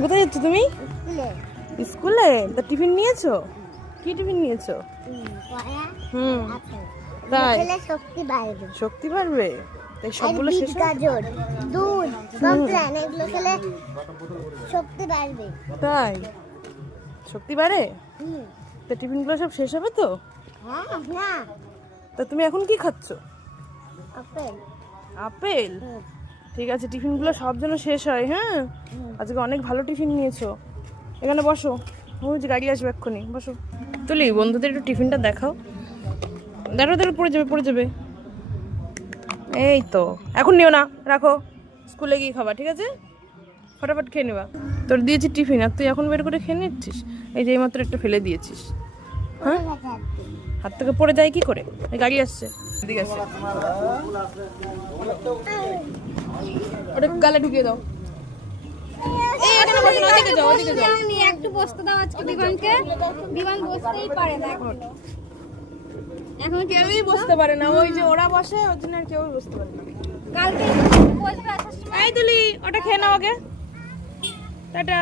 কোথায় যাচ্ছ তুমি? স্কুলে। তা টিফিন নিয়েছো? কি টিফিন নিয়েছো? তাই শক্তি বাড়বে, তাই সবগুলো শেষ গাজর দুধ কমপ্লেন এগুলো খেলে শক্তি বাড়বে। তাই শক্তি বাড়ে? তা টিফিনগুলো সব শেষ হবে তো? হ্যাঁ। তা তুমি এখন কি খাচ্ছ? আপেল। আপেল? ঠিক আছে, টিফিনগুলো সব যেন শেষ হয়। হ্যাঁ, আজকে অনেক ভালো টিফিন নিয়েছো। এখানে বসো, ওই যে গাড়ি আসবে এক্ষুনি, বসো। তুলি, বন্ধুদের একটু টিফিনটা দেখাও। দাঁড়ো দাঁড়ো, পড়ে যাবে পড়ে যাবে। এই তো, এখন নিও না, রাখো, স্কুলে গিয়ে খাবা, ঠিক আছে? ফটাফট খেয়ে নেবা। তোর দিয়েছি টিফিন আর তুই এখন বের করে খেয়ে নিচ্ছিস? এই যে এইমাত্র একটা ফেলে দিয়েছিস। হ্যাঁ, হাত থেকে পড়ে যায় কি করে? এই গাড়ি আসছে, এদিকে আসছে, ওটা গালে ঢুকিয়ে দাও। এই এখানে বসো না, ওদিকে যাও, ওদিকে যাও। আমি একটু বসতে দাও আজকে বিমানকে। বিমান বসতেই পারে না এখন কেউই বসতে পারে না, ওই যে ওরা বসে, ওর জন্য আর কেউই বসতে পারে না। কালকে বসবে আসার সময়। এই তুলি, ওটা খেয়ে নাও আগে। টাটা।